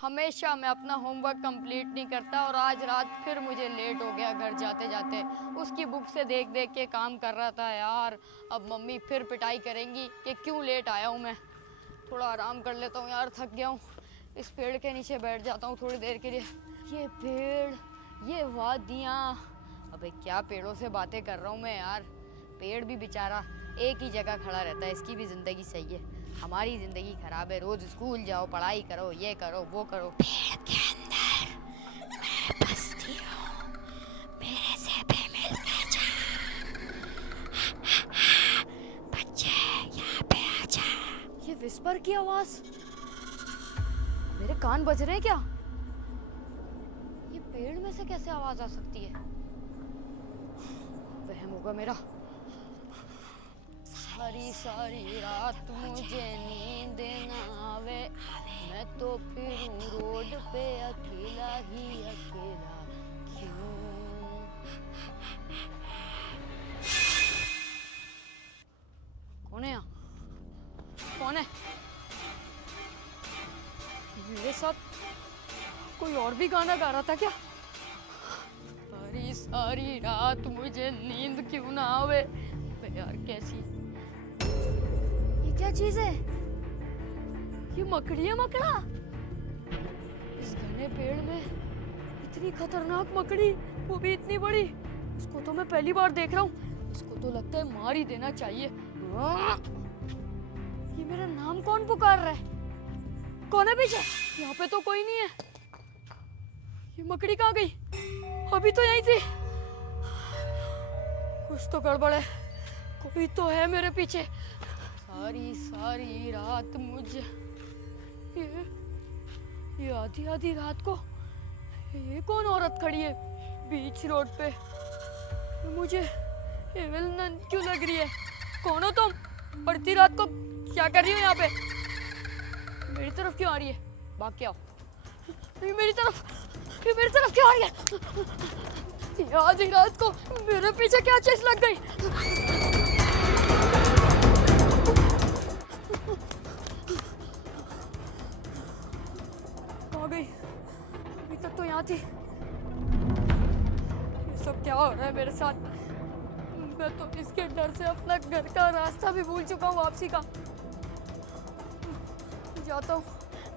हमेशा मैं अपना होमवर्क कंप्लीट नहीं करता और आज रात फिर मुझे लेट हो गया घर जाते जाते। उसकी बुक से देख देख के काम कर रहा था यार। अब मम्मी फिर पिटाई करेंगी कि क्यों लेट आया हूँ मैं। थोड़ा आराम कर लेता हूँ यार, थक गया हूँ। इस पेड़ के नीचे बैठ जाता हूँ थोड़ी देर के लिए। ये पेड़, ये वादियाँ। अबे क्या पेड़ों से बातें कर रहा हूँ मैं यार। पेड़ भी बेचारा एक ही जगह खड़ा रहता है, इसकी भी जिंदगी सही है। हमारी जिंदगी खराब है, रोज स्कूल जाओ, पढ़ाई करो, ये करो, वो करो। पेड़ के अंदर मैं बसती हूँ, मेरे से भी मिलके जा। बच्चे यहाँ पे आजा। ये विस्पर की आवाज, मेरे कान बज रहे हैं क्या? ये पेड़ में से कैसे आवाज आ सकती है? वहम होगा मेरा। सारी सारी रात मुझे नींद ना आवे, मैं तो फिरूं रोड पे अकेला ही अकेला। क्यों? कौन है यहाँ? कौन है? मेरे साथ कोई और भी गाना गा रहा था क्या? सारी सारी रात मुझे नींद क्यों ना आवे। यार कैसी, ये क्या चीज है? ये मकड़ी है, मकड़ा। इस घने पेड़ में इतनी खतरनाक मकड़ी, वो भी इतनी बड़ी। इसको तो मैं पहली बार देख रहा हूँ। इसको तो लगता है मार ही देना चाहिए। ये मेरा नाम कौन पुकार रहा है? कौन है पीछे? यहाँ पे तो कोई नहीं है। ये मकड़ी कहाँ गई? अभी तो यहीं थी। कुछ तो गड़बड़ है, कोई तो है मेरे पीछे। सारी सारी रात मुझे, ये आधी आधी रात को ये कौन औरत खड़ी है बीच रोड पे? मुझे एविल नन क्यों लग रही है? कौन हो तुम? पड़ती रात को क्या कर रही हो यहाँ पे? मेरी तरफ क्यों आ रही है? भाग के आओ। ये मेरी तरफ क्यों आ रही है? ये आधी रात को मेरे पीछे क्या चीज लग गई? आ गई, अभी तक तो यहाँ थी। ये सब क्या हो रहा है मेरे साथ? मैं तो इसके डर से अपना घर का रास्ता भी भूल चुका हूँ वापसी का। जाता हूँ,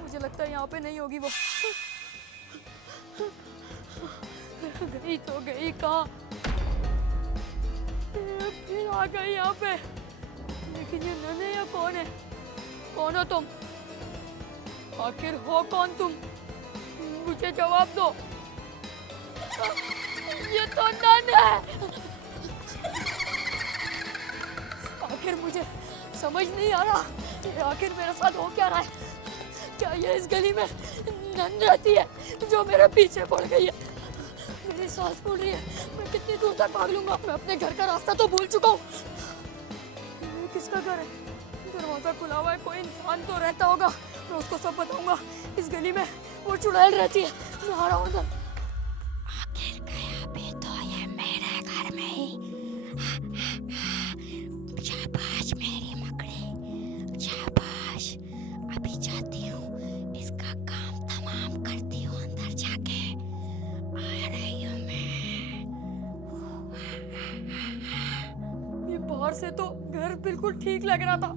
मुझे लगता है यहाँ पे नहीं होगी वो। गई तो गई कहाँ? फिर आ गई यहाँ पे। लेकिन ये नन है या कौन है? कौन हो तुम? आखिर हो कौन तुम? मुझे जवाब दो। ये तो नन है। आखिर मुझे समझ नहीं आ रहा, आखिर मेरे साथ हो क्या रहा है? क्या ये इस गली में नन रहती है जो मेरे पीछे पड़ गई है? मेरी सांस फूल रही है, मैं कितनी दूर तक भाग लूंगा? मैं अपने घर का रास्ता तो भूल चुका हूँ। किसका घर है? दरवाजा खुला हुआ है, कोई इंसान तो रहता होगा। मैं उसको सब बताऊंगा। इस गली में वो चुड़ैल रहती है। मैं आ रहा हूँ उधर। आखिर गया भी तो ये मेरे घर में ही। शाबाश मेरी मकड़ी, शाबाश। अभी जाती हूँ, इसका काम तमाम करती हूँ अंदर जाके। आ रही हूँ मैं। ये बाहर से तो घर बिल्कुल ठीक लग रहा था,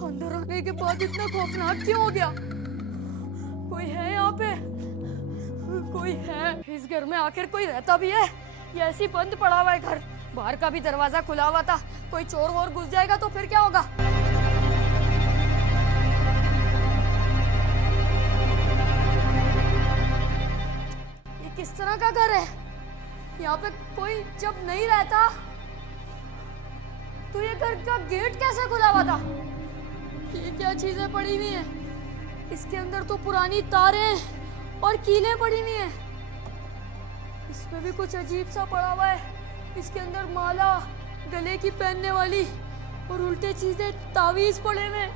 अंदर आने के बाद इतना खौफनाक क्यों हो गया? कोई है यहाँ पे? कोई है इस घर में? आखिर कोई रहता भी है या ऐसे ही बंद पड़ा हुआ है घर? बाहर का भी दरवाजा खुला हुआ था, कोई चोर वोर घुस जाएगा तो फिर क्या होगा? ये किस तरह का घर है? यहाँ पे कोई जब नहीं रहता तो ये घर का गेट कैसे खुला हुआ था? ये क्या चीजें पड़ी हुई हैं? इसके अंदर तो पुरानी तारें और कीलें पड़ी हुई हैं। इसमें भी कुछ अजीब सा पड़ा हुआ है। इसके अंदर माला, गले की पहनने वाली और उल्टे चीजें, तावीज पड़े हुए।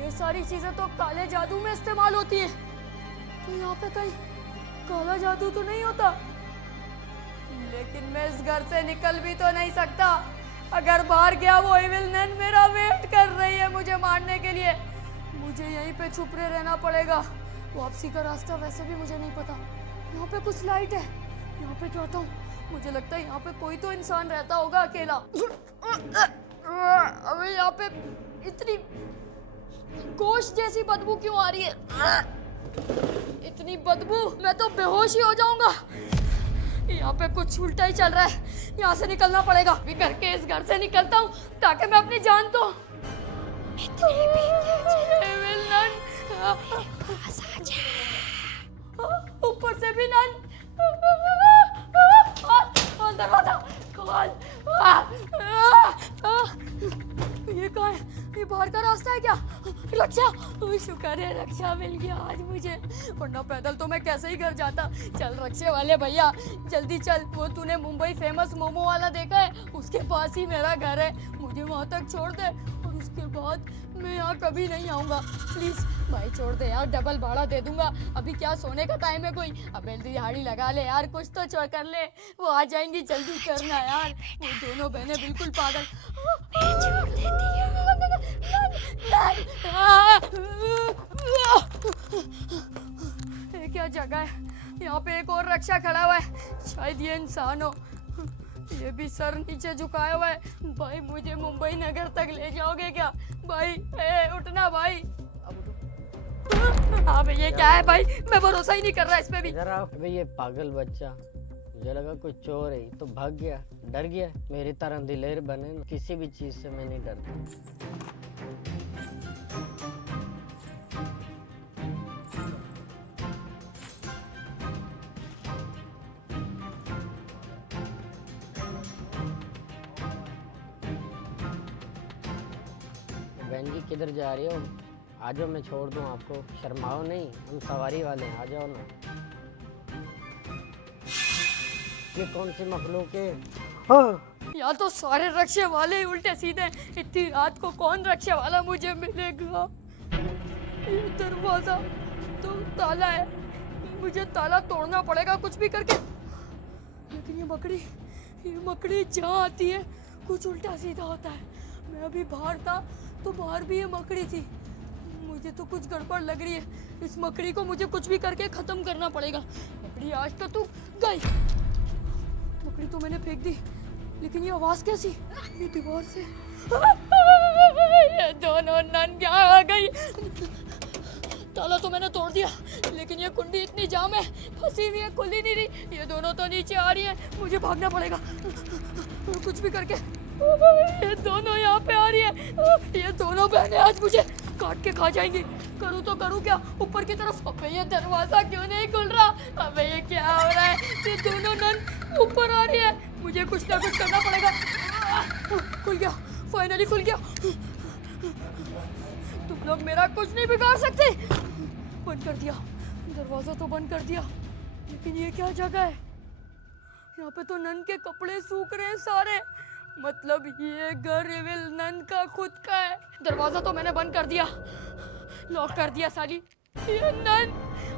ये सारी चीजें तो काले जादू में इस्तेमाल होती है। तो यहाँ पे कहीं काला जादू तो नहीं होता? लेकिन मैं इस घर से निकल भी तो नहीं सकता। अगर बाहर गया वो एविल नन मेरा वेट कर रही है मुझे मारने के लिए। मुझे यहीं पे छुपे रहना पड़ेगा। वापसी का रास्ता वैसे भी मुझे नहीं पता। यहाँ पे कुछ लाइट है, यहाँ पे जाता हूँ। मुझे लगता है यहाँ पे कोई तो इंसान रहता होगा अकेला। अबे यहाँ पे इतनी गोश्त जैसी बदबू क्यों आ रही है? इतनी बदबू, मैं तो बेहोश ही हो जाऊंगा। यहाँ पे कुछ उल्टा ही चल रहा है, यहाँ से निकलना पड़ेगा। अभी करके इस घर से निकलता हूँ ताकि मैं अपनी जान तो ऊपर से भी नन। दरवाजा खोल। ये कहाँ है? ये बाहर का रास्ता है क्या? रक्षा, शुक्र है रक्षा मिल गया आज मुझे, वरना पैदल तो मैं कैसे ही घर जाता। चल रक्षे वाले भैया जल्दी चल, वो तूने मुंबई फेमस मोमो वाला देखा है, उसके पास ही मेरा घर है, मुझे वहाँ तक छोड़ दे और उसके बाद मैं यहाँ कभी नहीं आऊँगा। प्लीज़ भाई छोड़ दे यार, डबल भाड़ा दे दूंगा। अभी क्या सोने का टाइम है कोई? अब जल्दी दिहाड़ी लगा ले यार, कुछ तो छोड़ कर ले, वो आ जाएंगी, जल्दी करना यार। वो दोनों बहनें बिल्कुल पागल। छोड़ देती ये क्या जगह है? यहाँ पे एक और रक्षा खड़ा हुआ है, शायद ये इंसान हो। ये भी सर नीचे झुकाया हुआ है। भाई मुझे मुंबई नगर तक ले जाओगे क्या भाई? उठना भाई। हाँ भाई ये क्या है भाई? मैं भरोसा ही नहीं कर रहा इस पे भी। अबे ये पागल बच्चा, मुझे लगा कोई चोर है तो भाग गया, डर गया। मेरी तरह दिलेर बने ना, किसी भी चीज से मैं नहीं डरता। बहन जी किधर जा रही हो? आ जाओ, मैं छोड़ दूं आपको, शर्माओ नहीं, हम सवारी वाले हैं, आ जाओ ना। ये कौन सी मखलूक है? या तो सारे रक्षे वाले ही उल्टे सीधे। इतनी रात को कौन रक्षे वाला मुझे मिलेगा? ये दरवाजा तो ताला है, मुझे ताला तोड़ना पड़ेगा कुछ भी करके। लेकिन ये मकड़ी जहाँ आती है कुछ उल्टा सीधा होता है। मैं अभी बाहर था तो बाहर भी ये मकड़ी थी। मुझे तो कुछ गड़बड़ लग रही है। इस मकड़ी को मुझे कुछ भी करके खत्म करना पड़ेगा। मकड़ी आज तो तू गई। मकड़ी तो मैंने फेंक दी, लेकिन ये आवाज कैसी? ये दीवार से। ये दोनों नन क्या आ गई? ताला तो मैंने तोड़ दिया, लेकिन ये कुंडी इतनी जाम है, फंसी हुई है, खुल ही नहीं रही। ये दोनों तो नीचे आ रही है, मुझे भागना पड़ेगा कुछ भी करके। ये दोनों यहाँ पे आ रही है। ये दोनों बहनें आज मुझे काट के खा जाएंगी। करूँ तो करूँ क्या? ऊपर की तरफ। अबे ये दरवाजा क्यों नहीं खुल रहा? अबे ये क्या हो रहा है? ये दोनों नन ऊपर आ रही है, मुझे कुछ ना कुछ करना पड़ेगा। खुल गया, फाइनली खुल गया। तुम लोग मेरा कुछ नहीं बिगाड़ सकते। बंद कर दिया दरवाजा, तो बंद कर दिया, लेकिन ये क्या जगह है? यहाँ पे तो नन के कपड़े सूख रहे हैं सारे, मतलब ये घर एविल नन का खुद का है। दरवाजा तो मैंने बंद कर दिया, लॉक कर दिया साली। ये नन,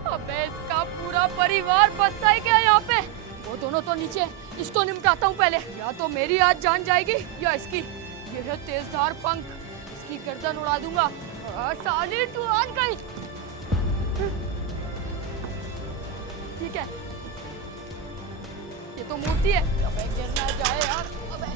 अबे इसका पूरा परिवार बसता है क्या यहाँ पे? वो दोनों तो नीचे, इसको निपटाता हूँ पहले। या तो मेरी आज जान जाएगी या इसकी। ये है तेजधार पंख, इसकी गर्दन उड़ा दूंगा। साली तू आज गई। ठीक है, ये तो मूर्ति है। अबे गिरना जाए यार। अबे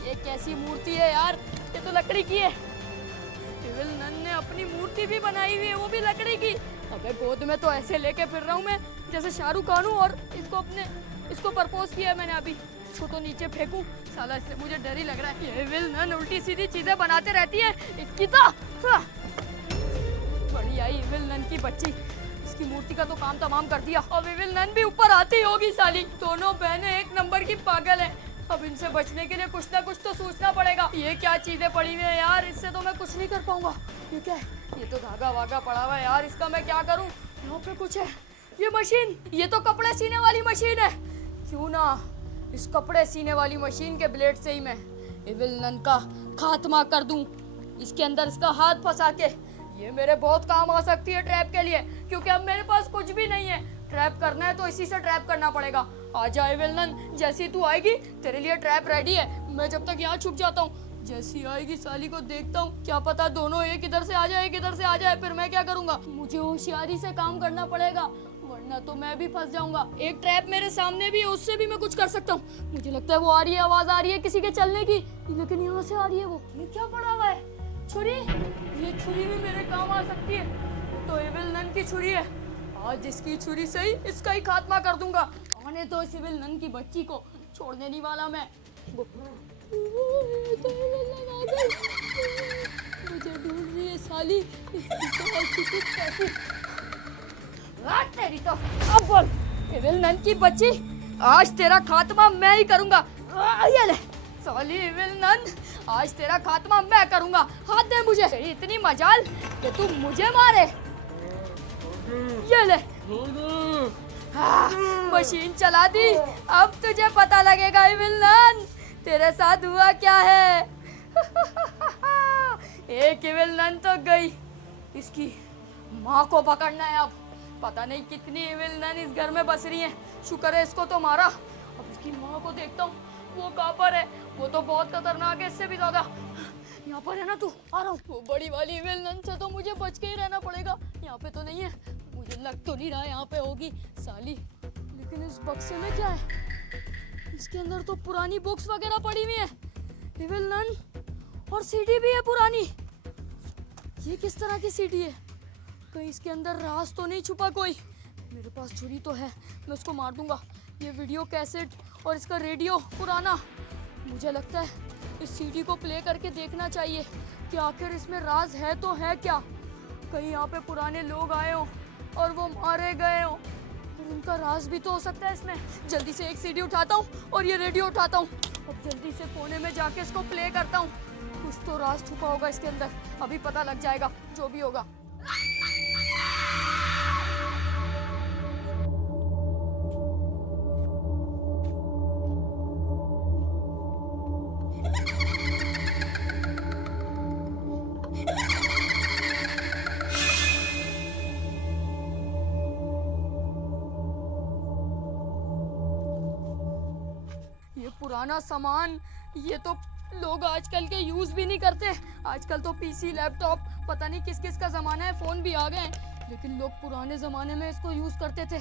ये कैसी मूर्ति है यार? ये तो लकड़ी की है। एविल नन ने अपनी मूर्ति भी बनाई हुई है, वो भी लकड़ी की। अबे गोद में तो ऐसे लेके फिर रहा हूँ मैं जैसे शाहरुख खान हूँ, और इसको प्रपोज किया है मैंने अभी। इसको तो नीचे फेंकूं, साला इससे मुझे डर ही लग रहा है। ये एविल नन उल्टी सीधी चीजें बनाते रहती है। इसकी तो बड़ी आई एविल नन की बच्ची, इसकी मूर्ति का तो काम तमाम कर दिया। अब एविल नन भी ऊपर आती होगी साली। दोनों बहनें एक नंबर की पागल हैं। अब इनसे बचने के लिए कुछ ना कुछ तो सोचना पड़ेगा। ये क्या चीजें पड़ी हुई है यार? इससे तो मैं कुछ नहीं कर पाऊंगा। ये क्या है? ये तो धागा वागा पड़ा हुआ है यार, इसका मैं क्या करूं? यहाँ पे कुछ है, ये मशीन, ये तो कपड़े सीने वाली मशीन है। क्यों ना इस कपड़े सीने वाली मशीन के ब्लेड से ही मैं एविल नन का खात्मा कर दूं। इसके अंदर इसका हाथ फंसा के, ये मेरे बहुत काम आ सकती है ट्रैप के लिए, क्योंकि अब मेरे पास कुछ भी नहीं है। ट्रैप करना है तो इसी से ट्रैप करना पड़ेगा। आ जा एविल नन, जैसी तू आएगी तेरे लिए ट्रैप रेडी है। मैं जब तक यहाँ छुप जाता हूँ जैसी आएगी साली को देखता हूँ, क्या पता दोनों एक इधर से आ जाए एक इधर से आ जाए, फिर मैं क्या करूँगा। मुझे होशियारी से काम करना पड़ेगा वरना तो मैं भी फंस जाऊंगा। एक ट्रैप मेरे सामने भी है, उससे भी मैं कुछ कर सकता हूँ। मुझे लगता है वो आ रही है, आवाज आ रही है किसी के चलने की, लेकिन यहाँ से आ रही है वो। ये क्या पड़ा हुआ है? छुरी। ये छुरी भी मेरे काम आ सकती है, तो एविल नन की छुरी है। आज इसकी छुरी से ही इसका ही खात्मा कर दूंगा। आने तो इस एविल नन की बच्ची को, छोड़ने नहीं वाला मैं। तो एविल नन आ गई, मुझे ढूंढ रही है साली। तेरी तो अब बोल एविल नन की बच्ची, आज तेरा खात्मा मैं ही करूंगा। ये ले साली एविल नन, आज तेरा खात्मा मैं करूंगा। हाथ दे मुझे, तेरी इतनी मजाल कि तू मुझे मारे। ये ले मशीन चला दी, अब तुझे पता लगेगा एविल नन तेरे साथ हुआ क्या है। एक एविल नन तो गई, इसकी माँ को पकड़ना है अब। पता नहीं कितनी एविल नन इस घर में बस रही हैं। शुक्र है इसको तो मारा। अब इसकी माँ को देखता हूँ, वो कहाँ पर है। वो तो बहुत खतरनाक है, इससे भी ज्यादा। यहाँ पर है ना तू? आ रहा हूँ। वो बड़ी वाली एविल नन से तो मुझे बच के ही रहना पड़ेगा। यहाँ पे तो नहीं है, मुझे लग तो नहीं रहा यहाँ पे होगी साली। लेकिन इस बक्से में क्या है? इसके अंदर तो पुरानी बुक्स वगैरह पड़ी हुई है, एविल नन, और सीडी भी है पुरानी। ये किस तरह की सीडी है? कहीं इसके अंदर राज तो नहीं छुपा कोई? मेरे पास छुरी तो है, मैं उसको मार दूंगा। ये वीडियो कैसेट और इसका रेडियो पुराना, मुझे लगता है इस सीडी को प्ले करके देखना चाहिए कि आखिर इसमें राज है तो है क्या। कहीं यहाँ पे पुराने लोग आए हो और वो मारे गए हो, और उनका राज भी तो हो सकता है इसमें। जल्दी से एक सीडी उठाता हूँ और ये रेडियो उठाता हूँ। अब जल्दी से कोने में जाके इसको प्ले करता हूँ। कुछ तो राज छुपा होगा इसके अंदर, अभी पता लग जाएगा जो भी होगा। पुराना सामान, ये तो लोग आजकल के यूज भी नहीं करते। आजकल तो पीसी, लैपटॉप, पता नहीं किस किस का जमाना है, फोन भी आ गए हैं। लेकिन लोग पुराने जमाने में इसको यूज करते थे,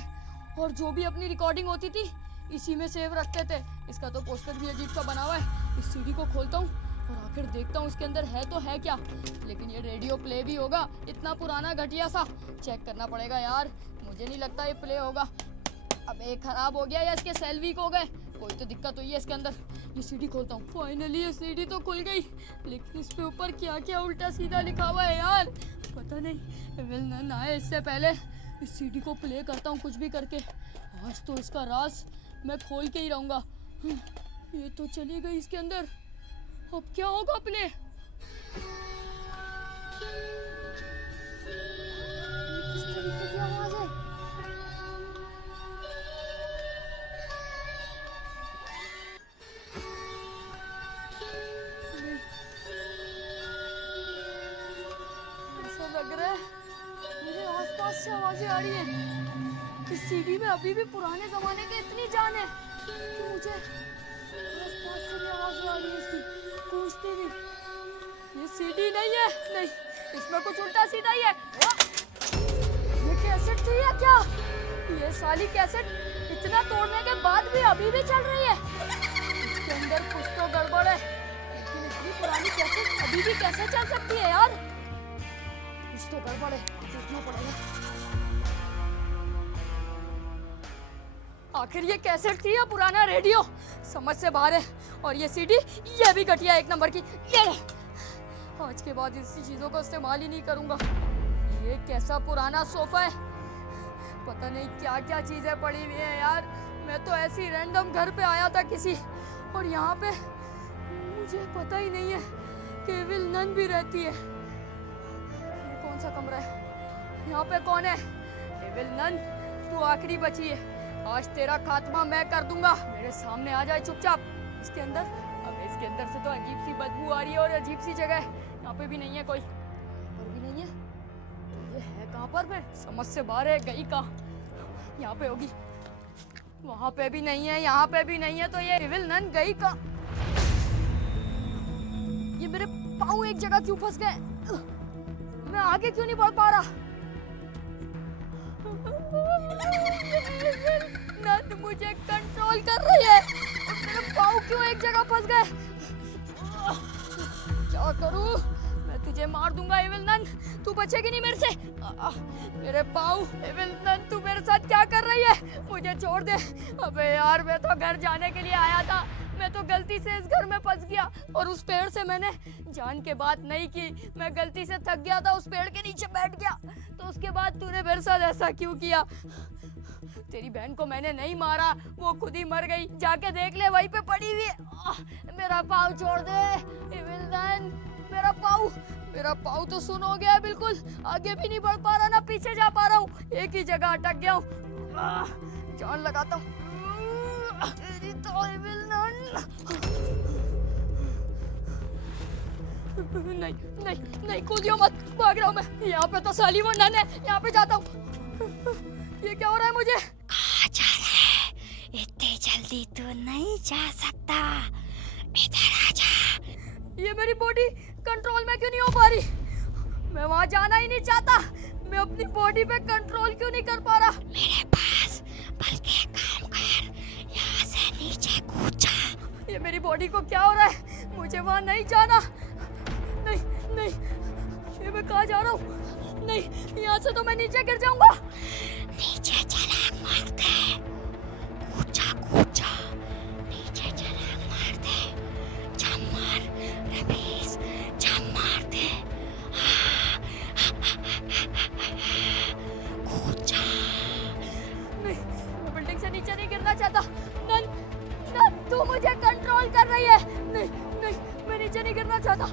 और जो भी अपनी रिकॉर्डिंग होती थी इसी में सेव रखते थे। इसका तो पोस्टर भी अजीब सा बना हुआ है। इस सीडी को खोलता हूँ और आखिर देखता हूँ इसके अंदर है तो है क्या। लेकिन ये रेडियो प्ले भी होगा, इतना पुराना घटिया सा, चेक करना पड़ेगा यार। मुझे नहीं लगता ये प्ले होगा। अब एक खराब हो गया या इसके सेल वीक हो गए, कोई तो दिक्कत हुई है इसके अंदर। ये सीडी खोलता हूँ। फाइनली ये सीडी तो खुल गई, लेकिन इस पे ऊपर क्या क्या उल्टा सीधा लिखा हुआ है यार, पता नहीं। एविल नन आए इससे पहले इस सीडी को प्ले करता हूँ कुछ भी करके। आज तो इसका राज मैं खोल के ही रहूँगा। ये तो चली गई इसके अंदर, अब क्या होगा प्ले? किस तरीके की आवाज है? लग रहा है मुझे आसपास से आवाजें आ रही हैं। इस सीडी में अभी भी पुराने जमाने की इतनी जान है कि मुझे आसपास से भी आवाजें आ रही है इसकी, गूंजती भी। ये सीडी नहीं है, नहीं, इसमें कुछ उल्टा सीधा ही है। ये कैसेट थी या क्या? ये साली कैसेट इतना तोड़ने के बाद भी अभी भी चल रही है। इसके अंदर कुछ तो गड़बड़ है, लेकिन इतनी पुरानी कैसेट अभी भी कैसे चल सकती है यार? कुछ तो गड़बड़ है, देखना पड़ेगा। आखिर ये कैसेट थी या पुराना रेडियो, समझ से बाहर है। और ये सीडी, ये भी घटिया एक नंबर की। ये आज के बाद इसी चीजों का इस्तेमाल ही नहीं करूंगा। ये कैसा पुराना सोफा है, पता नहीं क्या क्या चीजें पड़ी हुई है यार। मैं तो ऐसी रैंडम घर पे आया था किसी, और यहाँ पे मुझे पता ही नहीं है कि एविल नन भी रहती है। कौन सा कमरा है? यहाँ पे कौन है? एविल नन, तू आखिरी बची है। आज तेरा खात्मा मैं कर दूंगा। मेरे सामने आ जाए चुपचाप। इसके अंदर, अब इसके अंदर से तो अजीब सी बदबू आ रही है और अजीब सी जगह है। यहाँ पे भी नहीं है कोई, और भी नहीं है। तो ये है कहाँ पर? मैं समझ से बाहर है, गई कहाँ? यहाँ पे होगी, वहाँ पे भी नहीं है, यहाँ पे भी नहीं है। तो ये एविल नन गई कहाँ? ये मेरे पाँव एक जगह क्यों फंस गए? मैं आगे क्यों नहीं बढ़ पा रहा? नंद मुझे कंट्रोल कर रही है। मेरे पाँव क्यों एक जगह फंस गए? क्या करूं? मैं तुझे मार दूंगा एविल नंद, तू बचेगी नहीं मेरे से। मेरे पाँव। एविल नंद, तू मेरे साथ क्या कर रही है? मुझे छोड़ दे। अबे यार, मैं तो घर जाने के लिए आया था। मैं तो गलती से इस घर में फंस गया और उस पेड़ से मैंने जान के बात नहीं की। मैं गलती से थक गया था, उस पेड़ के नीचे बैठ गया। तो उसके बाद तूने मेरे साथ ऐसा क्यों किया? तेरी बहन को मैंने नहीं मारा, वो खुद ही मर गई। जाके देख ले, वहीं पे पड़ी हुई है। मेरा पाँव छोड़ दे एविल नंद, मेरा पाँव। मेरा पाँव तो सुन हो गया है बिल्कुल, आगे भी नहीं बढ़ पा रहा ना पीछे जा पा रहा हूँ, एक ही जगह अटक गया हूँ। जान लगाता हूँ। तेरी तो एविल नंद। नहीं नहीं नहीं, कूदियो मत, भाग रहा हूँ मैं। यहाँ पे तो साली वो नन है, यहाँ पे जाता हूँ। ये क्या हो रहा है मुझे? कहाँ जा रहा है? इतनी जल्दी तू नहीं जा सकता, इधर आ जा। ये मेरी बॉडी कंट्रोल में क्यों नहीं हो पा रही? मैं वहाँ जाना ही नहीं चाहता। मैं अपनी बॉडी पे कंट्रोल क्यों नहीं कर पा रहा? मेरे पास, बल्कि एक काम कर, यहाँ से नीचे कूद जा। ये मेरी बॉडी को क्या हो रहा है? मुझे वहाँ नहीं जाना। नहीं नहीं, ये मैं कहाँ जा रहा हूँ? नहीं, यहाँ से तो मैं नीचे गिर जाऊंगा। नीचे छलांग मार दे, कूद जा कूद जा, नीचे छलांग मार दे, जंप मार रमीज, जंप मार दे, कूद जा। नहीं, मैं बिल्डिंग से नीचे नहीं गिरना चाहता। नन, नन, तू मुझे कंट्रोल कर रही है। नहीं नहीं, मैं नीचे नहीं गिरना चाहता।